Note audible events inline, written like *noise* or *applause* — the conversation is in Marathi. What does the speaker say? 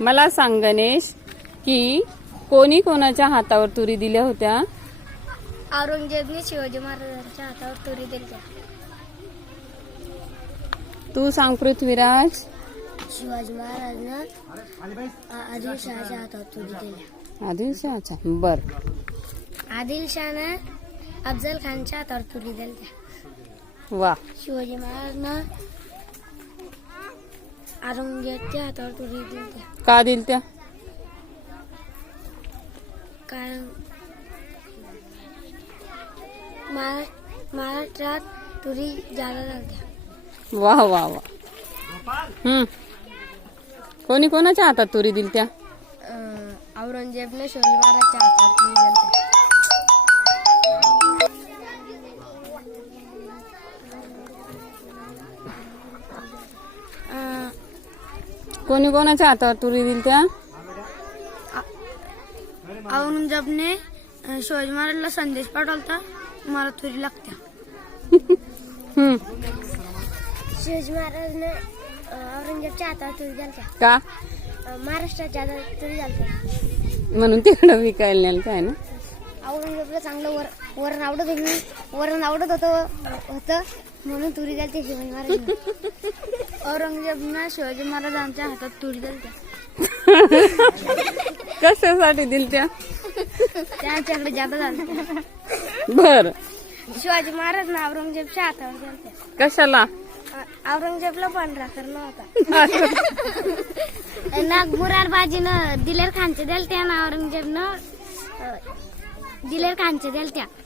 मला सांग गणेश की कोणी कोणाच्या हातावर तुरी दिल्या होत्या? औरंगजेबने शिवाजी महाराजांच्या हातावर तुरी दिल्या. तू सांग पृथ्वीराज. शिवाजी महाराजनं आदिलशहाच्या हातावर तुरी दिल्या. आदिलशहाचा बर. आदिलशहानं अफजल खानच्या हातावर तुरी दिल्या. वा. शिवाजी महाराजनं औरंगजेबच्या हातावर तुरी दिल्या का दिल त्या? कारण महारा- महाराष्ट्रात तुरी जादा लागल्या वा वा वा. हम्म. कोणी कोणाच्या हातात तुरी दिल त्या? औरंगजेबने महाराजच्या हातावर तुरी दिल्या कोणी कोणाच्या हातावर तुरी दिल त्या? औरंगजेबने शिवाजी महाराजला संदेश पाठवला मला तुरी लागत्या. शिवाजी महाराजने औरंगजेबच्या हातावर तुरी द्यालत्या का? महाराष्ट्राच्या हातावर तुरी द्यालत्या म्हणून तिकडं विकायला नेलं काय ना? औरंगजेबला चांगलं वर वरण आवडत होतं वरण आवडत होतं होतं. म्हणून तुरी द्यालते *laughs* शिवाजी महाराज औरंगजेबनं शिवाजी महाराजांच्या हातात तुरी द्यालत्या *laughs* कशासाठी दिल त्या त्यांच्याकडे जादा झालं बर. शिवाजी महाराजनं औरंगजेबच्या हातावर द्यालत्या कशाला? औरंगजेबला पांढरा करणं होता. नाग मुरारबाजीनं दिलेर खानचे द्यालत्या ना औरंगजेबनं अं, दिलेर खानचे द्यालत्या पुरंदरच्या